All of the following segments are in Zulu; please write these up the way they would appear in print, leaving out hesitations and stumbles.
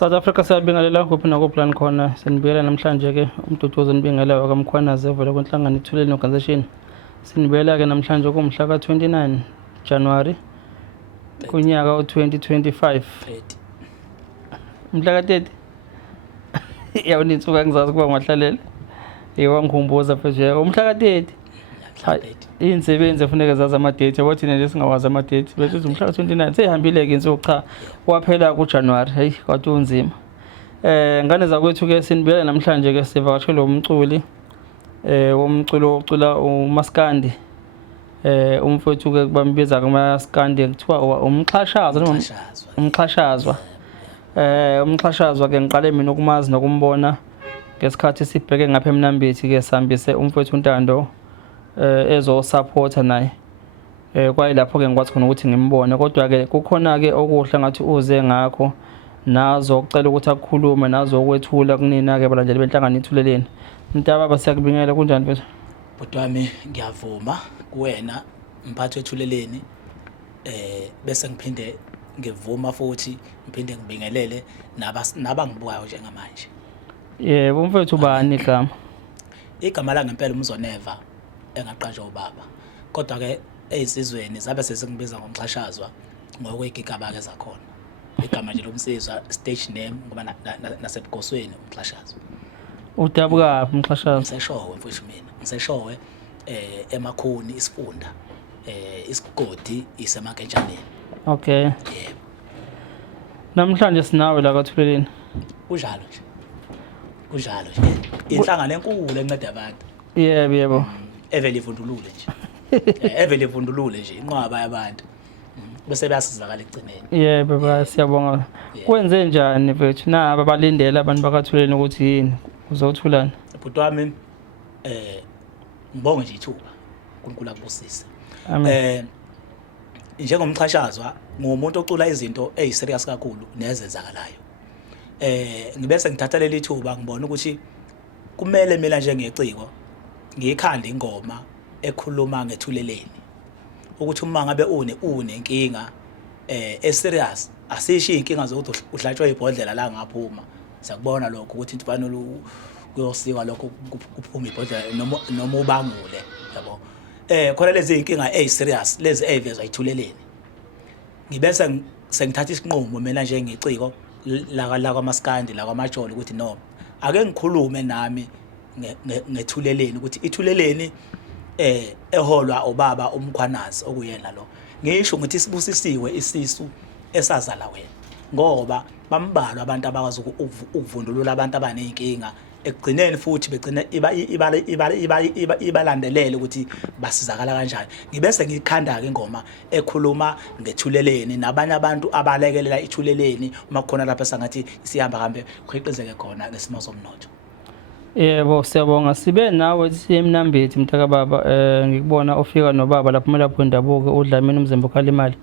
South Africa siyabingelela kuphi nakuplan khona sinibiyela namhlanje ke umduduzo nibingela wakamkhwanazi evela kwenhlangano ithuleni organization sinibiyela ke namhlanje kumhla ka-29 January kunyaka u-2025 mhla ka-30 yawunitsuka ngizazi kuba ngahlalela wangikhumbuza mfethu umhla ka-30 iy'nsebenzi efuneka zazi ama-date yabo thina nje singawazi ama-date bethu umhla ka-29 seyihambile-ke insuku cha waphela kuJanuwari hayi kwade unzima. Ngane zakwethu-ke sinibiyela namhlanje-ke sivakashele umculi womculo ocula uMaskandi umfowethu-ke bambiza kuMaskandi kuthiwa umxhashazwa umxhashazwa-ke ngiqale mina ukumazi nokumbona ngesikhathi sibheke ngapha eMnambithi-ke sihambise umfowethu uNtando ezosupporta naye kwayilapho-ke ngikwazi khona ukuthi ngimbone kodwa-ke kukhona-ke okuhle ngathi uze ngakho nazokucela ukuthi akukhulume nazokwethula kunina-ke balandeli benhlangano ithuleleni. Mntababa siyakubingelela kunjani mfethu? Bhuti wami ngiyavuma kuwena mphathi wethuleleni bese ngiphinde ngivuma futhi ngiphinde ngibingelele nabangibukayo njengamanje. Yebo mfethu bani igama? Igama la ngempela uMzoneva engaqanjwa ubaba kodwa-ke ey'sizweni zabe sezingibiza ngomxhashazwa ngokwey'gigaba-ke zakhona igama nje lomsizwa stage name ngoba nasebugosweni umxhashazwa. Udabukaphi umxhashazwa? Ngiseshowe mfethu mina ngiseshowe eMakhuni isifunda isigodi isemakentshaneni. Okay. Yebo. Namhlanje sinawe la kathuleleni. Kunjalo nje inhlangano enkulu enceda abantu. Yebo. Evele ivundulule nje inqwaba yabantu bese bayasizakala ekugcineni. Yebo baba siyabonga. Kwenze njani mfethu naba balindele abantu bakathuleleni ukuthi yini uzothulana? Bhuti wami ngibonge nje ithuba uNkulunkulu akubusise. Amen. Njengomxhashazwa ngumuntu ocula izinto eziserious kakhulu nezenzakalayo. Ngibese ngithatha leli thuba ngibona ukuthi kumele mina nje ngeciko ngikhanda ingoma ekhuluma ngethuleleni ukuthi uma ngabe unenkinga serious asisho inkinga zokuthi uhlatshwe ibhodlela la ngaphuma siyakubona lokho ukuthi intfanelo kuyosika lokho kuphuma ibhodlela noma ubangule yabo khona lezi inkinga serious lezi ezivezwa ithuleleni ngibese sengithatha isinqumo mina nje ngeciko la kwaMaskandi la kwaMajoli ukuthi no ake ngikhulume nami ngethuleleni ukuthi ithuleleni eholwa ubaba uMkhwanazi okuyena lo ngisho ngithi sibusisiwe isisu esazala wena ngoba bambalwa abantu abakwazi ukuvundulula abantu abaneyinkinga ekugcineni futhi begcina ibalandelele ukuthi basizakala kanjani. Ngibese ngikhanda ke ingoma ekhuluma ngethuleleni nabanye abantu abalekelela ithuleleni uma kukhona lapha sangathi sihamba hambe kweqizeke khona ngesimo somnotho. Yebo siyabonga sibe nawe siyeMnambithi mthaka baba ngikubona ofika nobaba lapho lapho indabuko uDlamini umzembe ukhalimali.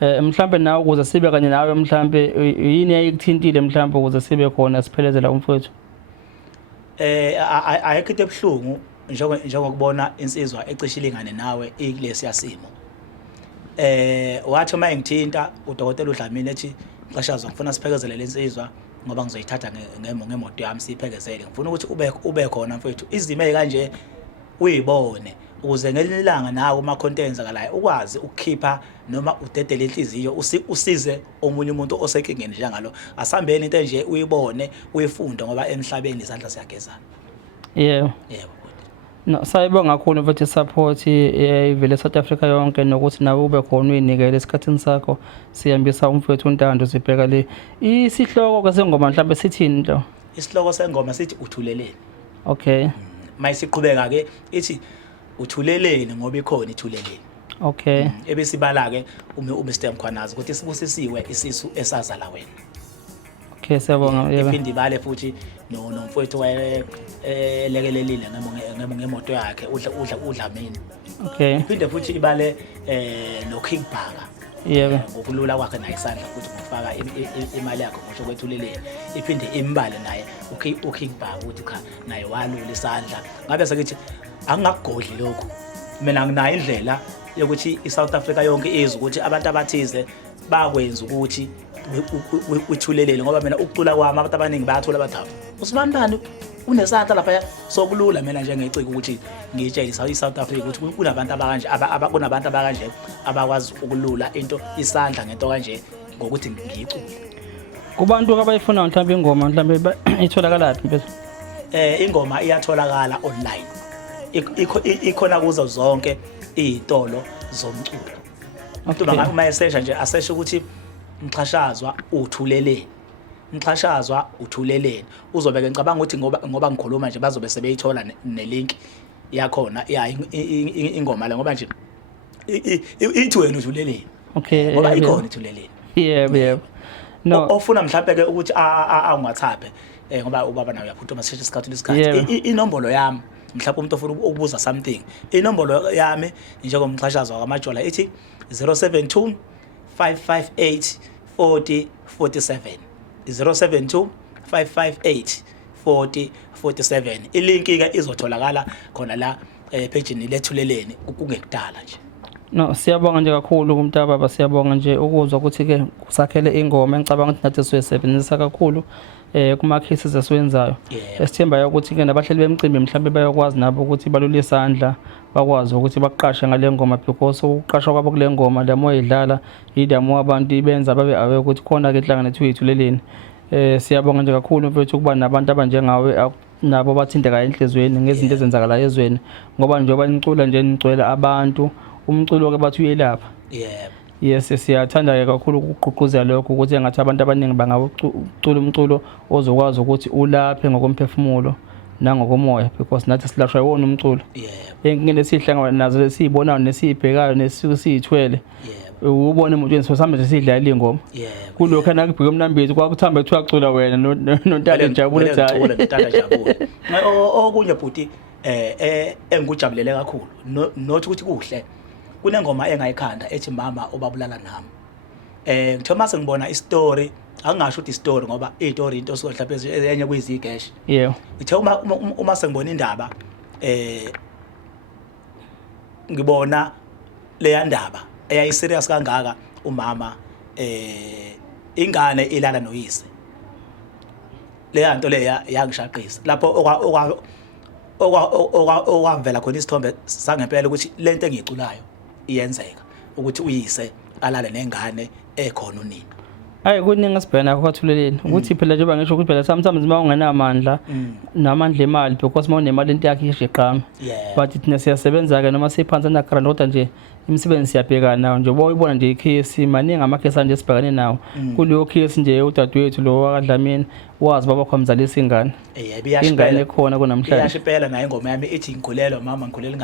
Yeah. Mhlambe nawe ukuze sibe kanye nawe mhlambe yini ayikuthintile mhlambe ukuze sibe khona siphelezela umfowethu? Ayikho into ebuhlungu njengokubona insizwa ecishilingane nawe ikulesi yasimo. Wathi uma engithinta uDokotela uDlamini ethi Xhashazwa ngifuna siphekezele lensizwa ngoba ngizoyithatha ngemoto yami siphekezele ngifuna ukuthi ube khona mfowethu izimo ezikanje uyibone ukuze ngelinye ilanga nawe uma content enzakalayo ukwazi ukukhipha noma udedele inhliziyo usize omunye umuntu osenkingeni njengalo asihambeni into nje uyibone uyifunde ngoba emhlabeni izandla siyagezana. Yebo. No sayibonga kakhulu mfethu support ivele South Africa yonke nokuthi nawe ube khona uyinikele esikhathini sakho sihambisa umfowethu uNtando sibheka le isihloko kwesengoma mhlawumbe sithini nto? Isihloko sengoma sithi uthuleleni. Okay. Mayisiqhubeka ke ithi uthuleleni ngoba ikhona ithuleleni. Okay. Ebesibala ke uMr Mkhwanazi ukuthi sibusisiwe isisu esazala wena. Okay siyabonga yebo. Iphinde ibale futhi nomfowethu wayelekelelile ngemoto yakhe uDlamini. Okay. Iphinde futhi ibale no King Bhaka. Yebo. Ngokulula kwakhe naye isandla futhi ngokufaka imali yakhe ngisho kwethuleleni. Iphinde imbale naye uKing Bhaka ukuthi cha naye walula isandla. Ngabe sekithi angingagodli lokho. Mina nginayo indlela yokuthi iSouth Africa yonke izwe ukuthi abantu abathize bakwenza ukuthi wethulelele ngoba mina ukucula kwami abantu abaningi bayathola abathafu uSibani unesandla lapha sokulula mina njengeciko ukuthi ngitshelisa iSouth Africa ukuthi kunabantu abakanje kunabantu abakanje abakwazi ukulula into isandla ngento kanje ngokuthi ngiyicule. Kubantu abayifuna mhlawumbe ingoma mhlawumbe itholakala laphi mfethu? Ingoma iyatholakala online. Ikhona kuzo zonke izitolo zomculo. Umuntu uma esesha nje aseshe ukuthi Mxhashazwa uthuleleni. Mxhashazwa uthuleleni. Uzobeke ngicabanga ukuthi ngoba ngikhuluma nje bazobe sebeyithola nelink yakhona ingoma le ngoba nje ithi wena uthuleleni. Okay. Ngoba ikhona ithuleleni. Yebo. No. Ofuna mhlawumbe ke ukuthi angiwathape ngoba ubaba nayo uyaphuthuma sisho isikhathi inombolo yami mhlawumbe umuntu ofuna ukubuza something inombolo yami njengomxhashazwa kwamajola ithi 072 558 4047 072 558 4047 ilinki ke izotholakala khona la page lethuleleni kungekudala nje. No, siyabonga nje kakhulu kuMtababa, siyabonga nje ukuzwa ukuthi ke kusakhele ingoma engicabanga ukuthi nathi siyisebenzisa kakhulu kuma cases esiwenzayo. Esithembayo ukuthi ke nabahleli bemicimbi mhlawumbe bayakwazi nabo ukuthi balule isandla bakwazi ukuthi baqashe ngale ngoma because ukuqashwa kwabo kule ngoma lamo idlala idamo abantu ibenza babe awe ukuthi khona ke inhlangano ethu yithuleleni. Siyabonga nje kakhulu mfethu kuba nabantu abanjengawe nabo bathinteka enhlizweni ngezinto ezenzakala ezweni ngoba njengoba nicula nje nicwela abantu umculo ke bathu uyelapha. Yes, siyathanda ke kakhulu ukugqugquzela lokho ukuthi ngathi abantu abaningi bangawucula umculo ozokwazi ukuthi ulaphe ngokomphefumulo nangokomoya because nathi silashwa iwona umculo. Engine esihlangana nazo lesibona nesibhekayo nesiyithwele. Ubone umuntu wenzisambe sesidlala ingoma. Kulokho nakubheka umnambithi kwakuthambe kuthiwa cula wena noNtale Jabule Jabule. Okunye bhuti engikujabulele kakhulu nothi ukuthi kuhle kunengoma engayikhanda ethi mama obabulala nami. Ngithe mase ngibona istory angasho ukuthi istory ngoba istory into so mhlawumbe enye kuyizigesh. Ngithe uma sengibona indaba ngibona le ndaba eyayi serious kangaka umama ingane ilala noyise. Le nto leya yangishaqisa lapho okwavela khona isithombe sangempela ukuthi lento engiculayo iyenzeka ukuthi uyise alale nengane ekhona unini. Hayi kuningi sibhena kwathuleleni ukuthi phela njengoba ngisho ukuthi phela sometimes uma ungenamandla namandla emali because mawunemali into yakhe ishiqama but thina siyasebenza ke noma siphansi na grant kodwa nje imisebenzi siyabhekana nayo njengoba uyibona nje icase maningi amakhesi anje sibhekane nawo kuleyo case nje udadewethu lo wakadlamini wazi baba khomzalisa ingane ingane ekhona kunamhlanje iyashipela nayo ingoma yami ithi ngikhulelwa mama ngikhulela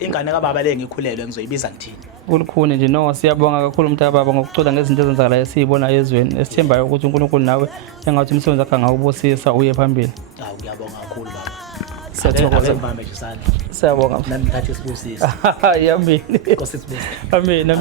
ingane kababa le ngikhulelwe ngizoyibiza ngithini kulukhuni nje no siyabonga kakhulu Mtababa ngokucula ngezinto ezenzakala esiyibona ezweni esithembayo ukuthi uNkulunkulu nawe engathi umsebenzi wakhe angawubusisa uye phambili. Ngiyabonga kakhulu baba. Siyathokoza mbambe nje sana. Siyabonga nami ngathi sibusisa. Yamini. Inkosi sibusisa. Amina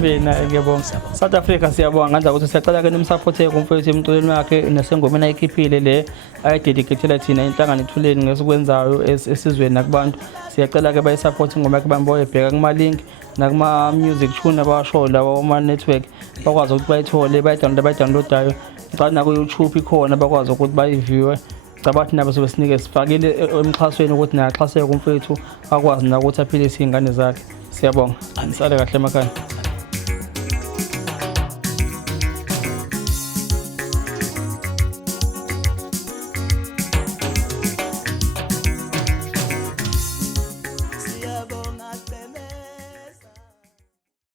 ngiyabonga. South Africa siyabonga ngandza ukuthi siyaqala ke nimsupport kumfowethu emculweni wakhe nasengomeni ayikhiphile le ayidedicatela thina inhlangano ithuleni ngesikwenzayo esizweni nakubantu. Siyacela ke bayisupport ingoma yakhe bayibheka kuma link nakuma music tune abasho lawo ama network bakwazi ukuthi bayithole bayidownloadayo xa na ku YouTube ikhona bakwazi ukuthi bayiviewe cabathi nabo sobe sinike sifakile emxhasweni ukuthi naxhaseke kumfethu akwazi na ukuthi aphilise izingane zakhe. Siyabonga. Anisale kahle emakhaya.